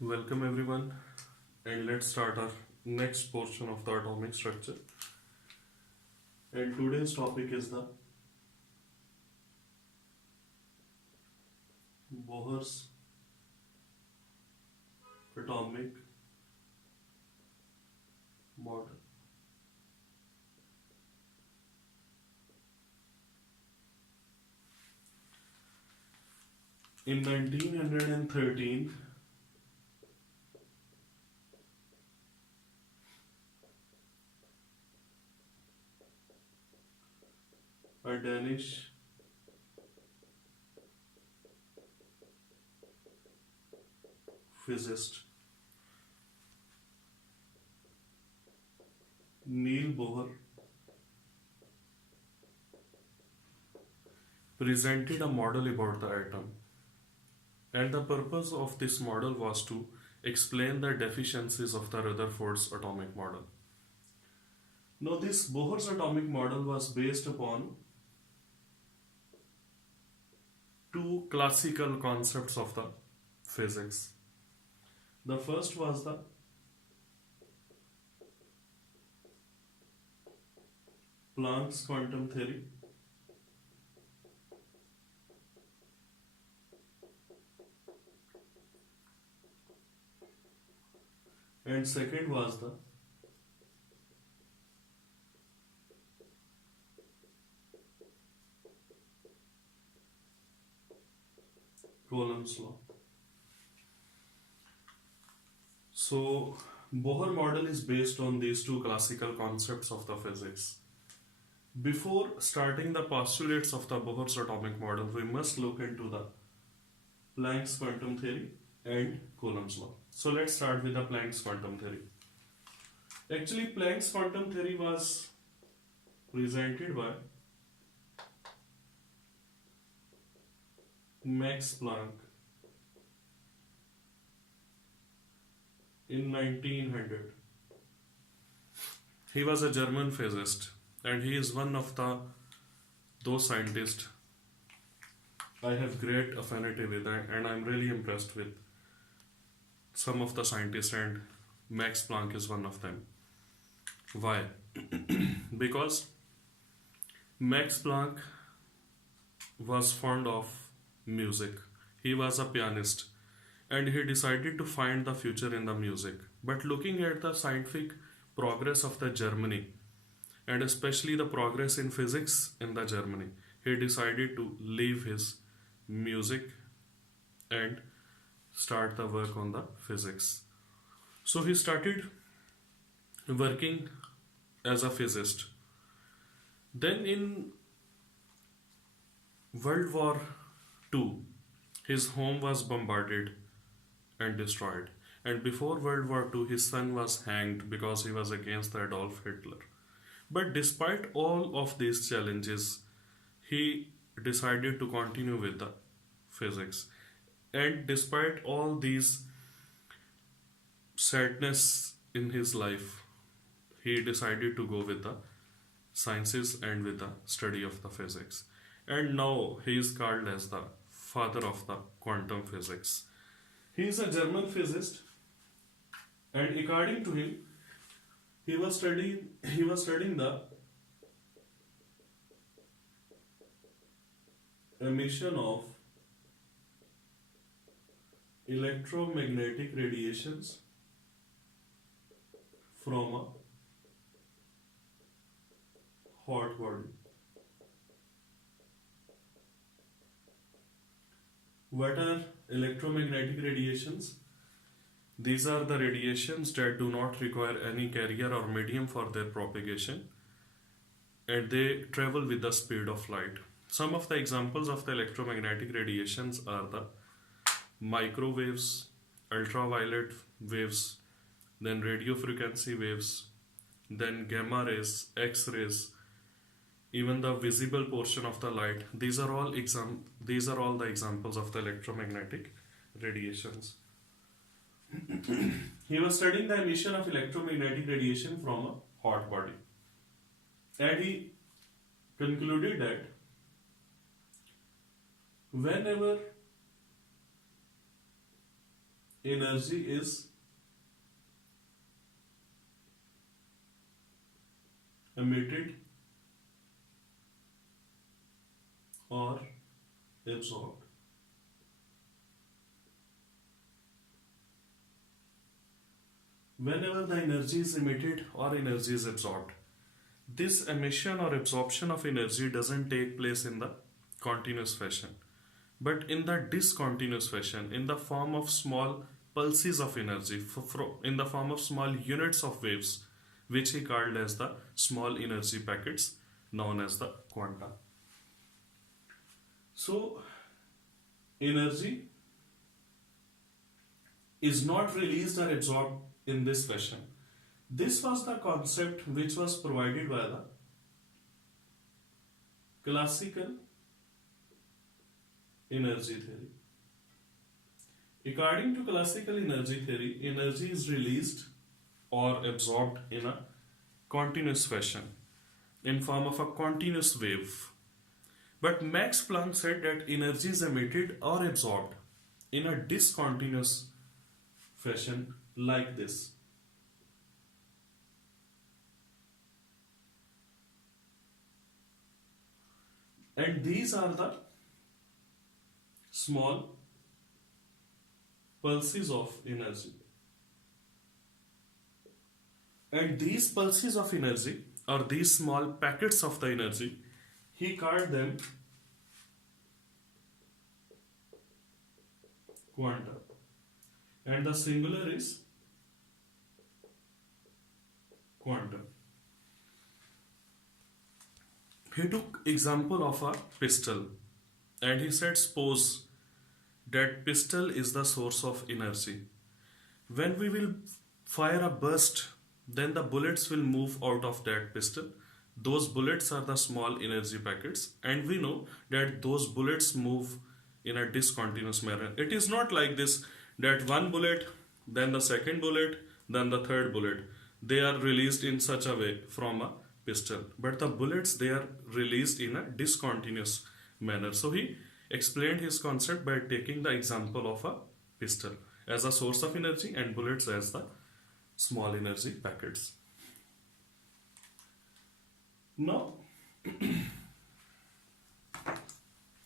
Welcome everyone, and let's start our next portion of the atomic structure. And today's topic is the Bohr's atomic model. In 1913, a Danish physicist Neil Bohr presented a model about the atom, and the purpose of this model was to explain the deficiencies of the Rutherford's atomic model. Now, this Bohr's atomic model was based upon two classical concepts of the physics. The first was the Planck's quantum theory, and second was the Coulomb's law. So, Bohr model is based on these two classical concepts of the physics. Before starting the postulates of the Bohr's atomic model, we must look into the Planck's quantum theory and Coulomb's law. So let's start with the Planck's quantum theory. Actually, Planck's quantum theory was presented by Max Planck in 1900. He was a German physicist, and he is one of those scientists I have great affinity with, and I'm really impressed with some of the scientists, and Max Planck is one of them. Why? Because Max Planck was fond of music. He was a pianist, and he decided to find the future in the music. But looking at the scientific progress of the Germany, and especially the progress in physics in the Germany, he decided to leave his music and start the work on the physics. So he started working as a physicist. Then in World War II, his home was bombarded and destroyed. And before World War II, his son was hanged because he was against the Adolf Hitler. But despite all of these challenges, he decided to continue with the physics. And despite all these sadness in his life, he decided to go with the sciences and with the study of the physics. And now he is called as the father of the quantum physics. He is a German physicist, and according to him, he was studying the emission of electromagnetic radiations from a hot body. What are electromagnetic radiations? These are the radiations that do not require any carrier or medium for their propagation, and they travel with the speed of light. Some of the examples of the electromagnetic radiations are the microwaves, ultraviolet waves, then radio frequency waves, then gamma rays, X-rays, even the visible portion of the light. These are all the examples of the electromagnetic radiations. He was studying the emission of electromagnetic radiation from a hot body, and he concluded that whenever energy is emitted or absorbed. Whenever the energy is emitted or energy is absorbed, this emission or absorption of energy doesn't take place in the continuous fashion, but in the discontinuous fashion, in the form of small pulses of energy, in the form of small units of waves, which he called as the small energy packets, known as the quanta. So, energy is not released or absorbed in this fashion. This was the concept which was provided by the classical energy theory. According to classical energy theory, energy is released or absorbed in a continuous fashion, in form of a continuous wave. But Max Planck said that energy is emitted or absorbed in a discontinuous fashion like this. And these are the small pulses of energy. And these pulses of energy, or these small packets of the energy, he called them quanta. And the singular is quantum. He took example of a pistol and he said, suppose that pistol is the source of energy. When we will fire a burst, then the bullets will move out of that pistol. Those bullets are the small energy packets, and we know that those bullets move in a discontinuous manner. It is not like this, that one bullet, then the second bullet, then the third bullet. They are released in such a way from a pistol. But the bullets, they are released in a discontinuous manner. So he explained his concept by taking the example of a pistol as a source of energy and bullets as the small energy packets. Now,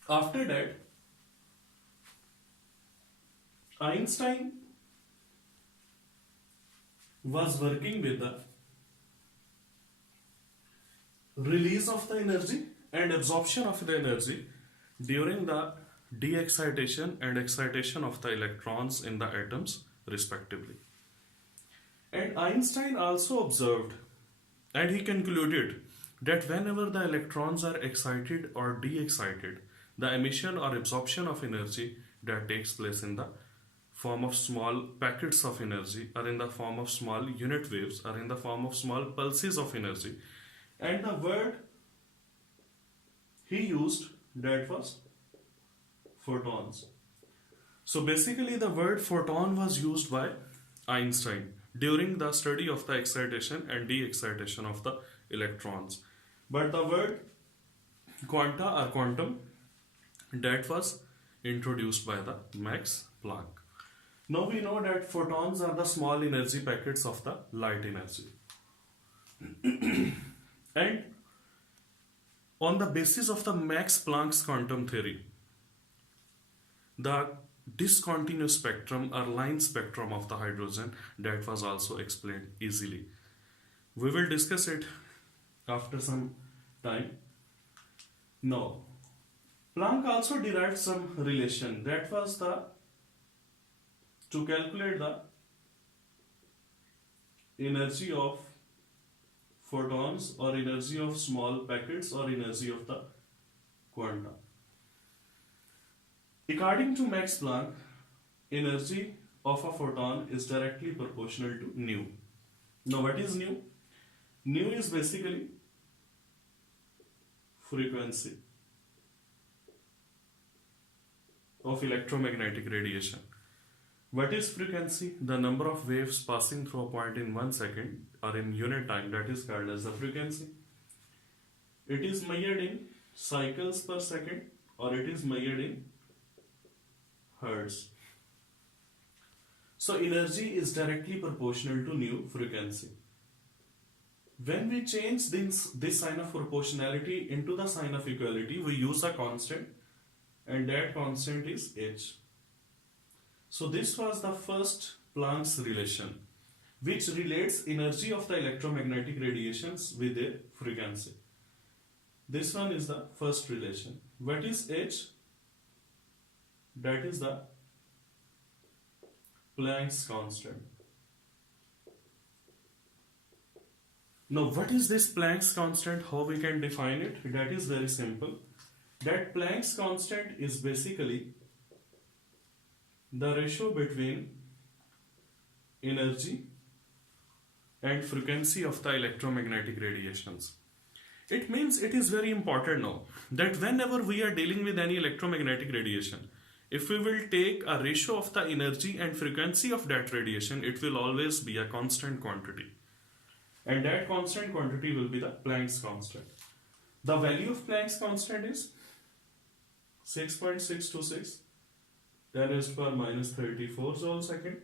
after that, Einstein was working with the release of the energy and absorption of the energy during the de-excitation and excitation of the electrons in the atoms respectively. And Einstein also observed, and he concluded, that whenever the electrons are excited or de-excited, the emission or absorption of energy that takes place in the form of small packets of energy, or in the form of small unit waves, or in the form of small pulses of energy. And the word he used, that was photons. So basically the word photon was used by Einstein during the study of the excitation and de-excitation of the electrons. But the word quanta or quantum, that was introduced by the Max Planck. Now we know that photons are the small energy packets of the light energy. And on the basis of the Max Planck's quantum theory, the discontinuous spectrum or line spectrum of the hydrogen, that was also explained easily. We will discuss it after some time. Now, Planck also derived some relation, that was to calculate the energy of photons or energy of small packets or energy of the quanta. According to Max Planck, energy of a photon is directly proportional to nu. Now what is nu? Nu is basically frequency of electromagnetic radiation. What is frequency? The number of waves passing through a point in 1 second or in unit time, that is called as the frequency. It is measured in cycles per second or it is measured in hertz. So energy is directly proportional to nu frequency. When we change this sign of proportionality into the sign of equality, we use a constant, and that constant is h. So this was the first Planck's relation, which relates energy of the electromagnetic radiations with their frequency. This one is the first relation. What is h? That is the Planck's constant. Now, what is this Planck's constant? How we can define it? That is very simple. That Planck's constant is basically the ratio between energy and frequency of the electromagnetic radiations. It means it is very important now that whenever we are dealing with any electromagnetic radiation, if we will take a ratio of the energy and frequency of that radiation, it will always be a constant quantity. And that constant quantity will be the Planck's constant. The value of Planck's constant is 6.626 10 raised to power minus 34 joule second,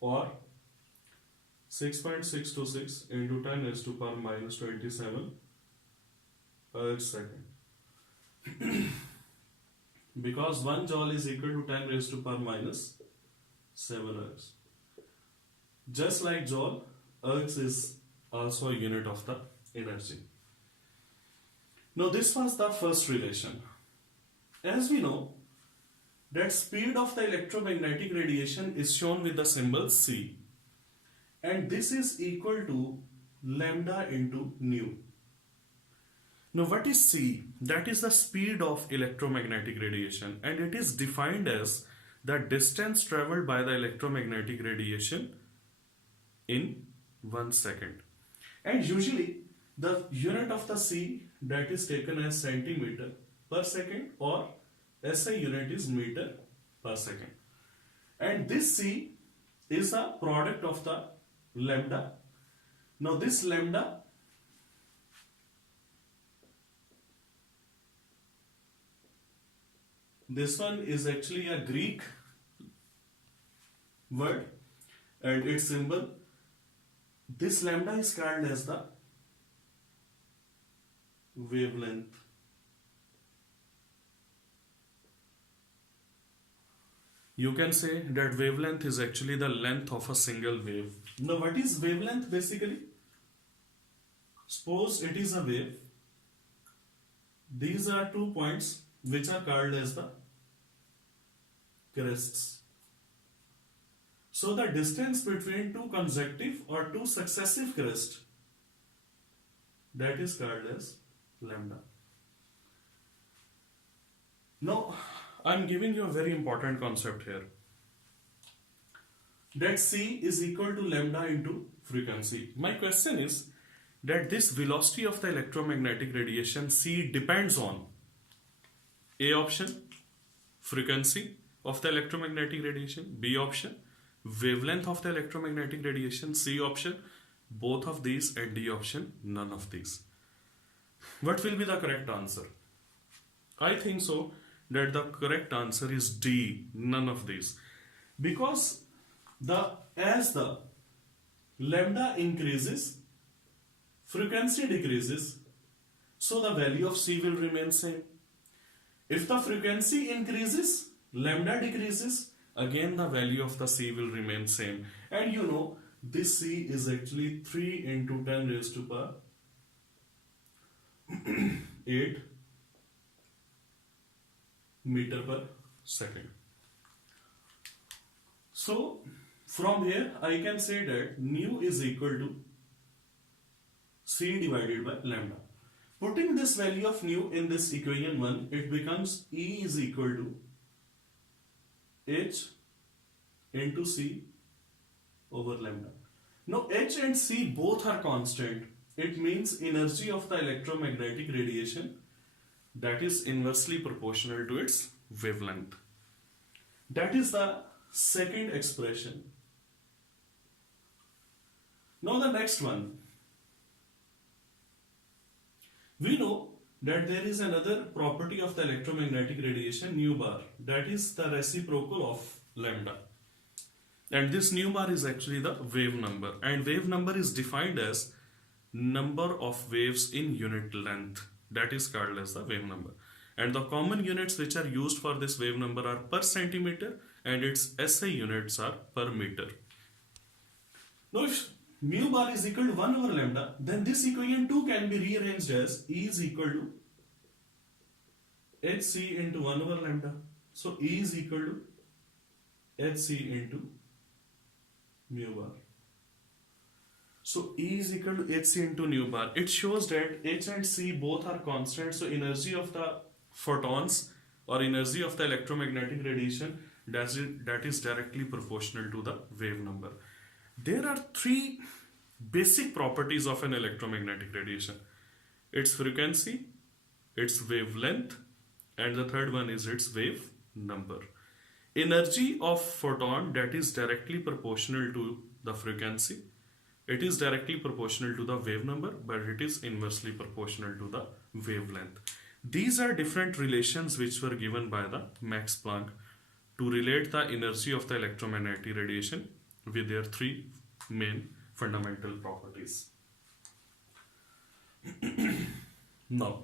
or 6.626 into 10 raised to power minus 27 ergs second. Because 1 joule is equal to 10 raised to power minus 7 ergs. Just like joule, ergs is also a unit of the energy. Now this was the first relation. As we know, that speed of the electromagnetic radiation is shown with the symbol c, and this is equal to lambda into nu. Now what is c? That is the speed of electromagnetic radiation, and it is defined as the distance traveled by the electromagnetic radiation in 1 second. And usually the unit of the c, that is taken as centimeter per second, or SI unit is meter per second. And this c is a product of the lambda. Now this lambda this one is actually a Greek word, and its symbol, this lambda is called as the wavelength. You can say that wavelength is actually the length of a single wave. Now what is wavelength basically? Suppose it is a wave. These are 2 points which are called as the crests. So the distance between 2 consecutive or 2 successive crests, that is called as lambda. Now I am giving you a very important concept here. That c is equal to lambda into frequency. My question is that this velocity of the electromagnetic radiation c depends on A option, frequency of the electromagnetic radiation; B option, wavelength of the electromagnetic radiation; C option, both of these; and D option, none of these. What will be the correct answer? I think so that the correct answer is D, none of these. Because as the lambda increases, frequency decreases, so the value of C will remain same. If the frequency increases, lambda decreases, again the value of the C will remain same. And you know, this C is actually 3 into 10 raised to power 8 meter per second. So from here I can say that nu is equal to C divided by lambda. Putting this value of nu in this equation 1, it becomes E is equal to H into C over lambda. Now H and C both are constant. It means energy of the electromagnetic radiation, that is inversely proportional to its wavelength. That is the second expression. Now the next one. We know that there is another property of the electromagnetic radiation, nu bar, that is the reciprocal of lambda. And this nu bar is actually the wave number, and wave number is defined as number of waves in unit length, that is called as the wave number. And the common units which are used for this wave number are per centimeter, and its SI units are per meter. Now if mu bar is equal to 1 over lambda, then this equation too can be rearranged as E is equal to hc into 1 over lambda. So E is equal to hc into mu bar. So E is equal to hc into nu bar. It shows that h and c both are constant, so energy of the photons or energy of the electromagnetic radiation that is directly proportional to the wave number. There are three basic properties of an electromagnetic radiation: its frequency, its wavelength, and the third one is its wave number. Energy of photon, that is directly proportional to the frequency. It is directly proportional to the wave number, but it is inversely proportional to the wavelength. These are different relations which were given by the Max Planck to relate the energy of the electromagnetic radiation with their three main fundamental properties. Now,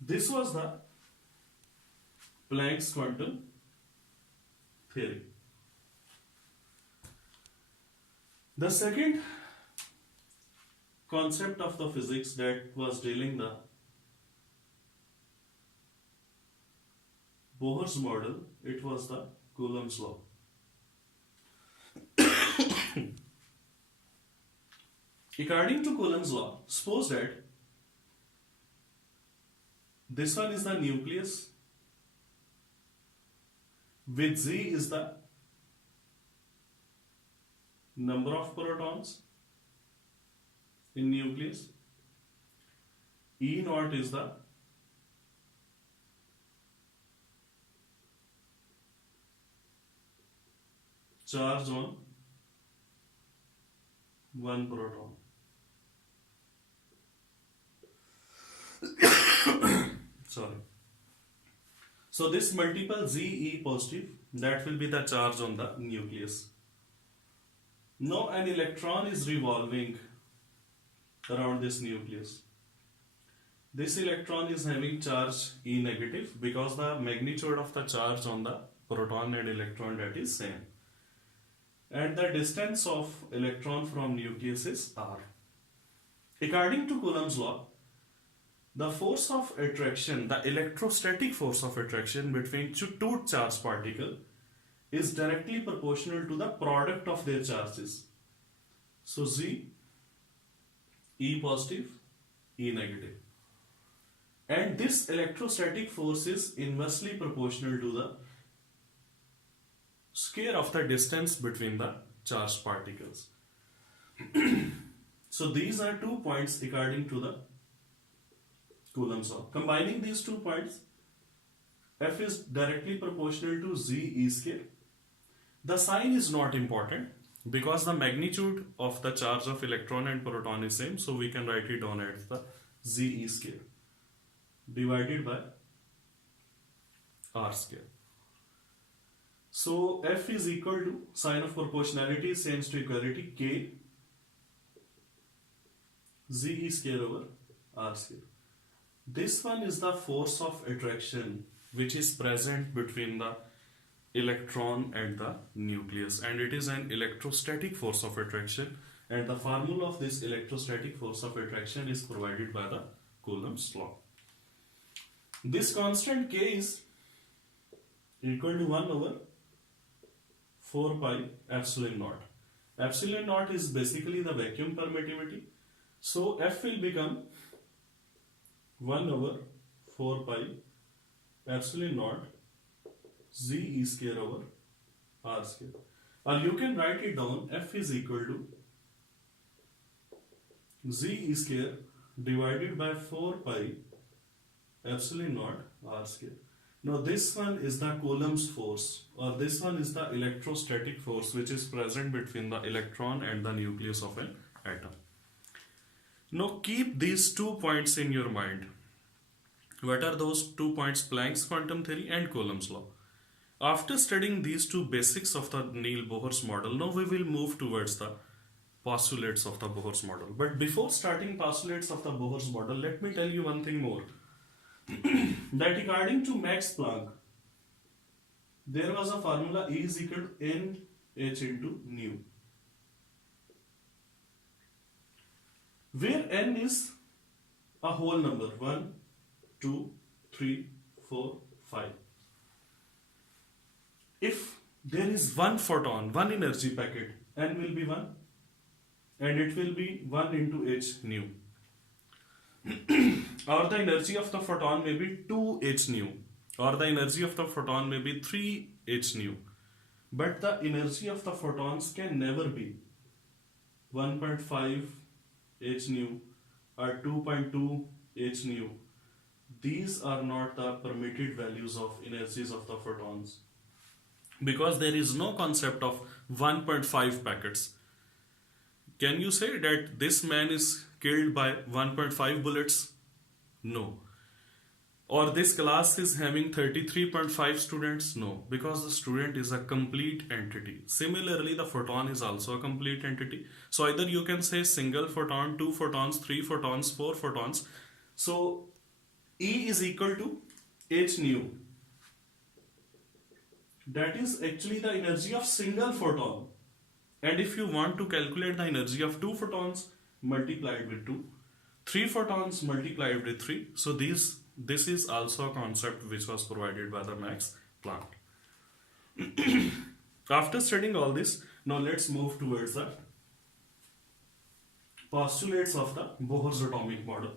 this was the Planck's quantum theory. The second concept of the physics that was dealing the Bohr's model, it was the Coulomb's law. According to Coulomb's law, suppose that this one is the nucleus with Z is the number of protons in nucleus, E naught is the charge on one proton. Sorry. So this multiple Ze positive, that will be the charge on the nucleus. Now an electron is revolving around this nucleus. This electron is having charge E negative because the magnitude of the charge on the proton and electron, that is same. And the distance of electron from nucleus is r. According to Coulomb's law, the force of attraction, the electrostatic force of attraction between two charged particles is directly proportional to the product of their charges. So Z, E positive, E negative. And this electrostatic force is inversely proportional to the square of the distance between the charged particles. So these are 2 points according to the Coulomb's law. Combining these 2 points, F is directly proportional to Z E square. The sign is not important because the magnitude of the charge of electron and proton is same, so we can write it down as the Z E square divided by R square. So F is equal to, sign of proportionality is change to equality, K Z E square over R square. This one is the force of attraction which is present between the electron and the nucleus, and it is an electrostatic force of attraction, and the formula of this electrostatic force of attraction is provided by the Coulomb's law. This constant K is equal to 1 over 4 pi epsilon naught. Epsilon naught is basically the vacuum permittivity, so F will become 1 over 4 pi epsilon naught Z E square over R square. Or you can write it down, F is equal to Z E square divided by 4 pi epsilon naught R square. Now this one is the Coulomb's force, or this one is the electrostatic force which is present between the electron and the nucleus of an atom. Now keep these 2 points in your mind. What are those 2 points? Planck's quantum theory and Coulomb's law. After studying these 2 basics of the Bohr's model, now we will move towards the postulates of the Bohr's model. But before starting postulates of the Bohr's model, let me tell you one thing more. That according to Max Planck, there was a formula E is equal to NH into nu, where n is a whole number 1, 2, 3, 4, 5. If there is one photon, one energy packet, n will be 1 and it will be 1 into h nu. Or the energy of the photon may be 2h nu, or the energy of the photon may be 3h nu. But the energy of the photons can never be 1.5 h nu or 2.2 h nu. These are not the permitted values of energies of the photons, because there is no concept of 1.5 packets. Can you say that this man is killed by 1.5 bullets? No. Or this class is having 33.5 students? No, because the student is a complete entity. Similarly, the photon is also a complete entity. So either you can say single photon, 2 photons, 3 photons, 4 photons. So E is equal to h nu. That is actually the energy of single photon. And if you want to calculate the energy of 2 photons, multiplied with 2, 3 photons multiplied with 3. So this is also a concept which was provided by the Max Planck. After studying all this, now let's move towards the postulates of the Bohr's atomic model.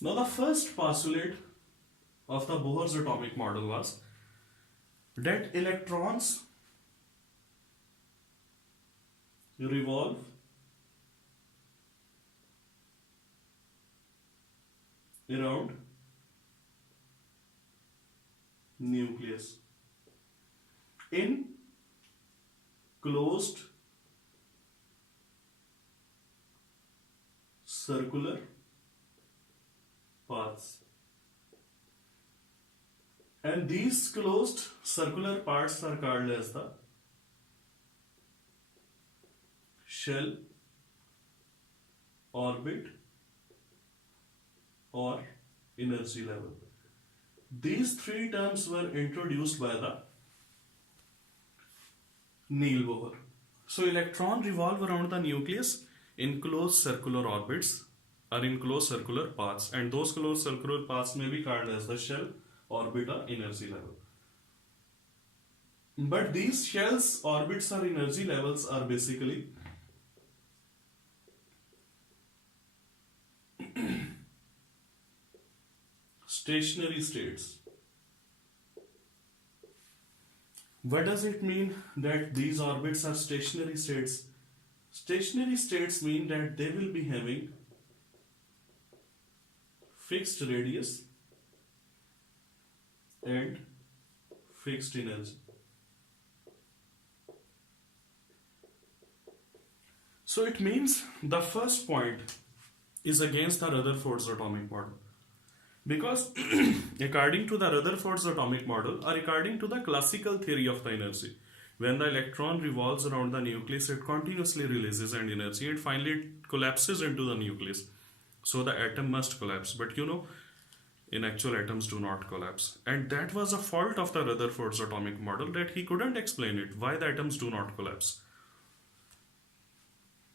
Now the first postulate of the Bohr's atomic model was that electrons revolve around nucleus in closed circular paths. And these closed circular parts are called as the shell, orbit, or energy level. These 3 terms were introduced by the Bohr. So electrons revolve around the nucleus in closed circular orbits or in closed circular paths, and those closed circular paths may be called as the shell, orbit, or energy level. But these shells, orbits, or energy levels are basically stationary states. What does it mean that these orbits are stationary states? Stationary states mean that they will be having fixed radius and fixed energy. So it means the first point is against the Rutherford's atomic model, because according to the Rutherford's atomic model, or according to the classical theory of the energy, when the electron revolves around the nucleus, it continuously releases an energy and finally it collapses into the nucleus. So the atom must collapse, but you know, in actual atoms do not collapse. And that was a fault of the Rutherford's atomic model, that he couldn't explain it, why the atoms do not collapse.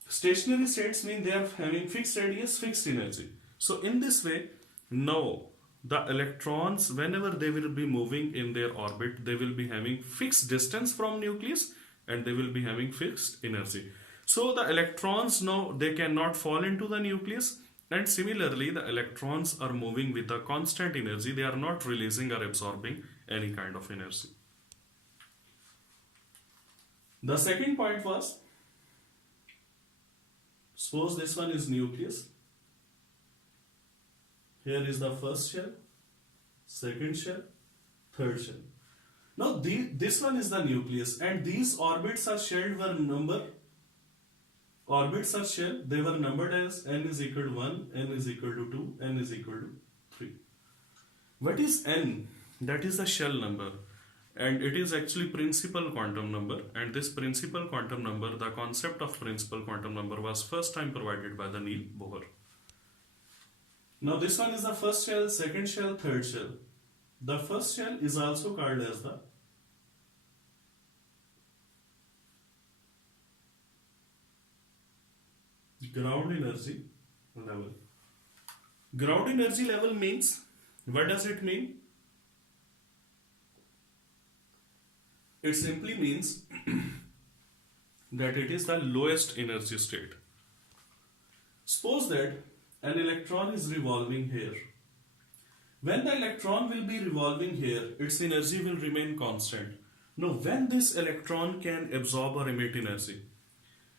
Stationary states mean they are having fixed radius, fixed energy. So in this way, now the electrons, whenever they will be moving in their orbit, they will be having fixed distance from nucleus and they will be having fixed energy. So the electrons now, they cannot fall into the nucleus, and similarly the electrons are moving with a constant energy. They are not releasing or absorbing any kind of energy. The second point was Suppose this one is nucleus. Here is the first shell, second shell, third shell. Now this one is the nucleus, and these orbits are shared were orbits are shared, they were numbered as n is equal to 1, n is equal to 2, n is equal to 3. What is n? That is the shell number, and it is actually principal quantum number, and this principal quantum number, the concept of principal quantum number was first time provided by the Niels Bohr. Now this one is the first shell, second shell, third shell. The first shell is also called as the ground energy level. Ground energy level means, what does it mean? It simply means that it is the lowest energy state. Suppose that an electron is revolving here. When the electron will be revolving here, its energy will remain constant. Now, when this electron can absorb or emit energy,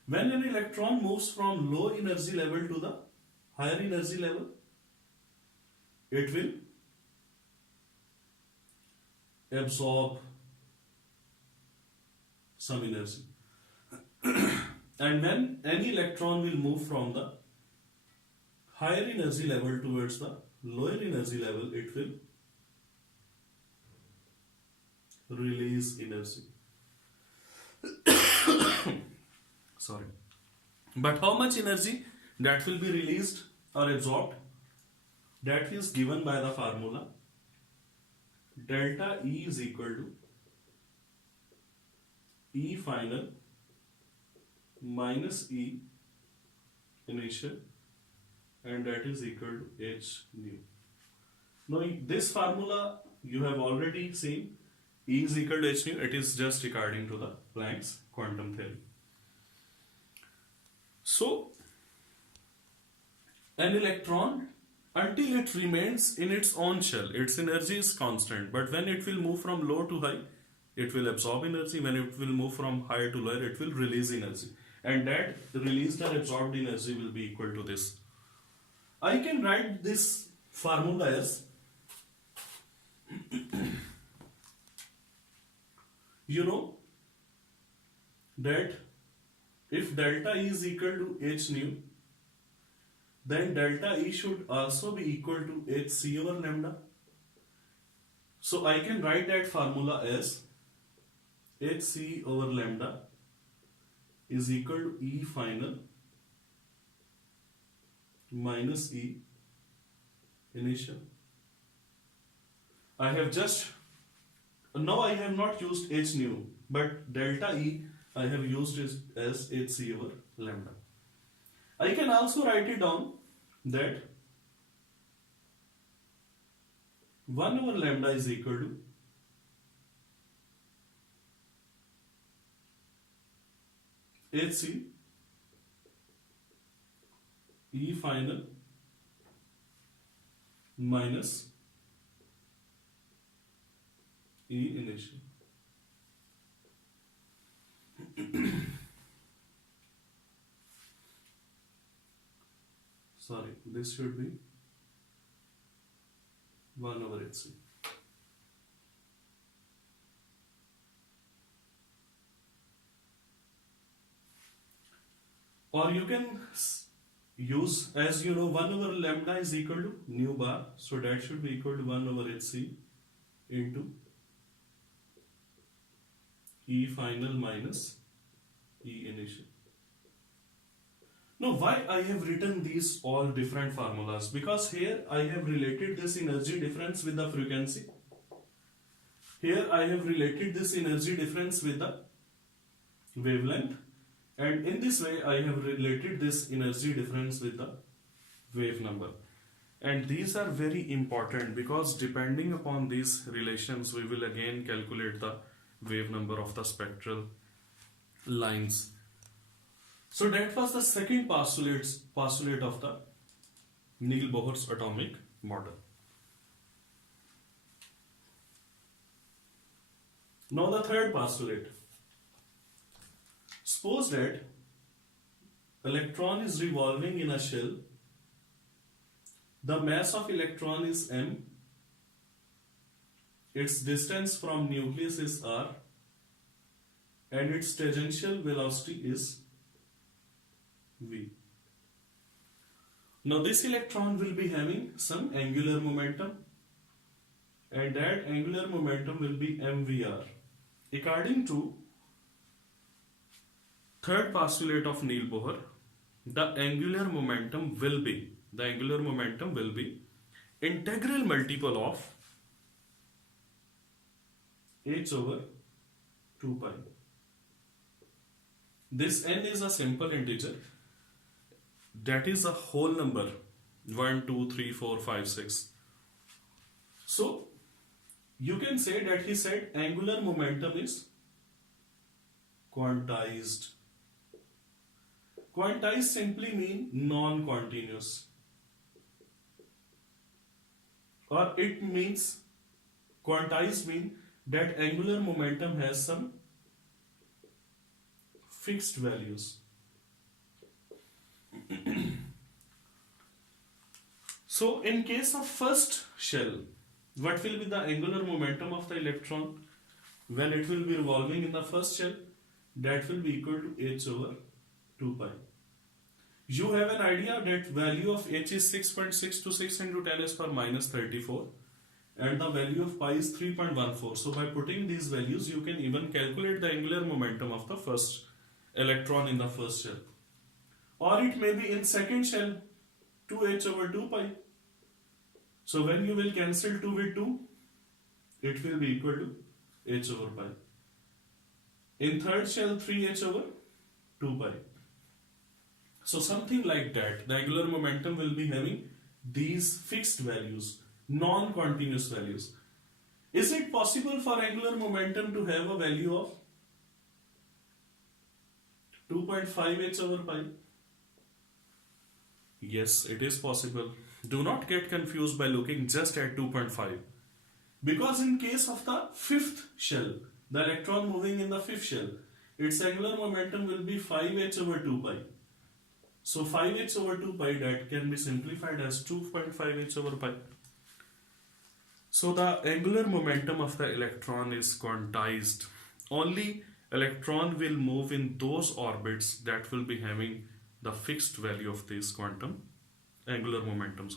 when an electron moves from low energy level to the higher energy level, it will absorb some energy. And when any electron will move from the higher energy level towards the lower energy level, it will release energy. Sorry. But how much energy that will be released or absorbed? That is given by the formula delta E is equal to E final minus E initial, and that is equal to h nu. Now this formula you have already seen. E is equal to h nu. It is just according to the Planck's quantum theory. So an electron, until it remains in its own shell, its energy is constant, but when it will move from low to high, it will absorb energy. When it will move from higher to lower, it will release energy, and that released or absorbed energy will be equal to this. I can write this formula as you know that if delta E is equal to h nu, then delta E should also be equal to hc over lambda. So I can write that formula as hc over lambda is equal to E final minus E initial. I have not used h nu, but delta E I have used it as hc over lambda. I can also write it down that 1 over lambda is equal to hc E final minus E initial. Sorry, this should be 1 over hc. Or you can use, as you know, 1 over lambda is equal to nu bar, so that should be equal to 1 over hc into E final minus E initial. Now why I have written these all different formulas? Because here I have related this energy difference with the frequency. Here I have related this energy difference with the wavelength. And in this way I have related this energy difference with the wave number. And these are very important because depending upon these relations we will again calculate the wave number of the spectral lines. So that was the second postulate of the Niels Bohr's atomic model. Now the third postulate. Suppose that electron is revolving in a shell. The mass of electron is m. Its distance from nucleus is r. And its tangential velocity is v. Now this electron will be having some angular momentum, and that angular momentum will be mvr. According to third postulate of Niels Bohr, the angular momentum will be integral multiple of h over 2 pi. This n is a simple integer, that is a whole number 1, 2, 3, 4, 5, 6. So you can say that he said angular momentum is quantized. Quantized simply mean non-continuous, or it means quantized mean that angular momentum has some fixed values. So in case of first shell, what will be the angular momentum of the electron when it will be revolving in the first shell? That will be equal to h over 2 pi. You have an idea that value of h is 6.626 into 10 is per minus 34, and the value of pi is 3.14. So by putting these values, you can even calculate the angular momentum of the first electron in the first shell. Or it may be in second shell, 2h over 2 pi. So when you will cancel 2 with 2, it will be equal to h over pi. In third shell, 3h over 2 pi. So something like that, the angular momentum will be having these fixed values, non-continuous values. Is it possible for angular momentum to have a value of 2.5h over pi? Yes, it is possible. Do not get confused by looking just at 2.5. Because in case of the fifth shell, the electron moving in the fifth shell, its angular momentum will be 5h over 2 pi. So 5h over 2 pi, that can be simplified as 2.5h over pi. So the angular momentum of the electron is quantized. Only electron will move in those orbits that will be having the fixed value of this quantum angular momentum.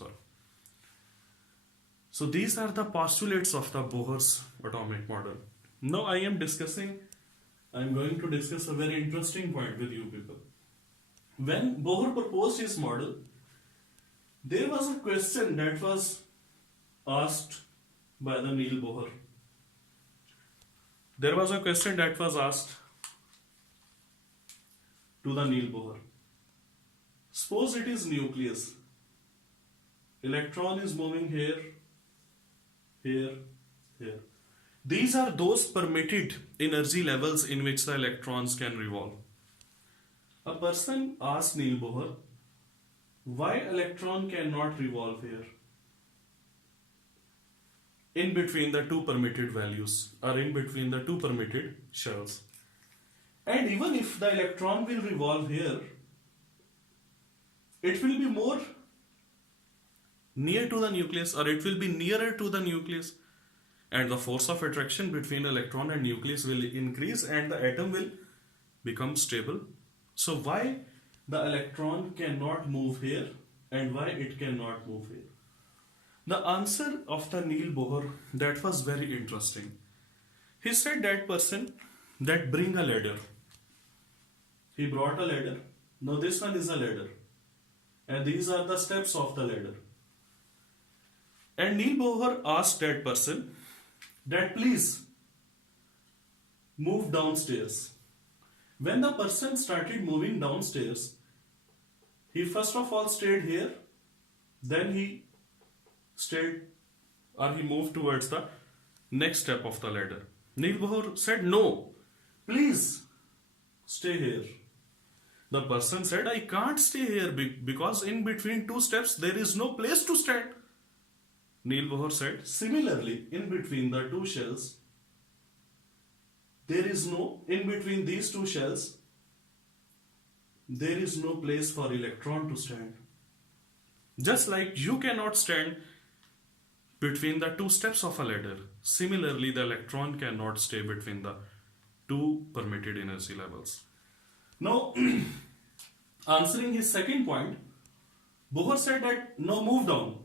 So these are the postulates of the Bohr's atomic model. Now I am going to discuss a very interesting point with you people. When Bohr proposed his model, there was a question that was asked by the Niels Bohr. There was a question that was asked to the Niels Bohr. Suppose it is nucleus. Electron is moving here, here, here. These are those permitted energy levels in which the electrons can revolve. A person asked Niels Bohr, why electron cannot revolve here? In between the two permitted values, or in between the two permitted shells. And even if the electron will revolve here, it will be more near to the nucleus, or it will be nearer to the nucleus, and the force of attraction between electron and nucleus will increase and the atom will become stable. So why the electron cannot move here and why it cannot move here? The answer of the Niels Bohr, that was very interesting. He said that person that bring a ladder. He brought a ladder. Now this one is a ladder. And these are the steps of the ladder. And Niels Bohr asked that person that please move downstairs. When the person started moving downstairs, he first of all stayed here, then he moved towards the next step of the ladder. Niels Bohr said, no, please stay here. The person said, I can't stay here because in between two steps there is no place to stand. Niels Bohr said, similarly, in between the two shells, there is no, in between these two shells, there is no place for electron to stand. Just like you cannot stand between the two steps of a ladder, similarly the electron cannot stay between the two permitted energy levels. Now, answering his second point, Bohr said that no, move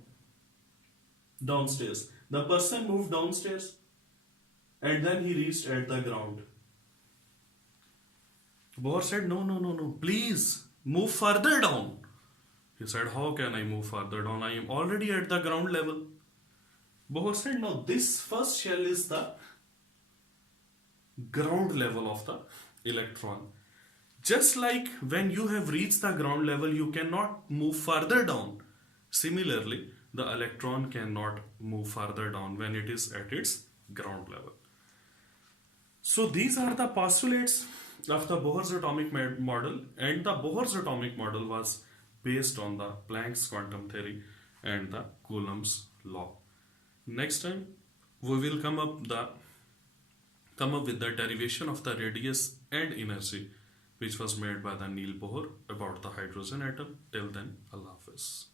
downstairs. The person moved downstairs and then he reached at the ground. Bohr said, no, please move further down. He said, how can I move further down? I am already at the ground level. Bohr said, no, this first shell is the ground level of the electron. Just like when you have reached the ground level, you cannot move further down. Similarly, the electron cannot move further down when it is at its ground level. So these are the postulates of the Bohr's atomic model, and the Bohr's atomic model was based on the Planck's quantum theory and the Coulomb's law. Next time we will come up with the derivation of the radius and energy which was made by the Niels Bohr about the hydrogen atom. Till then, Allah Hafiz.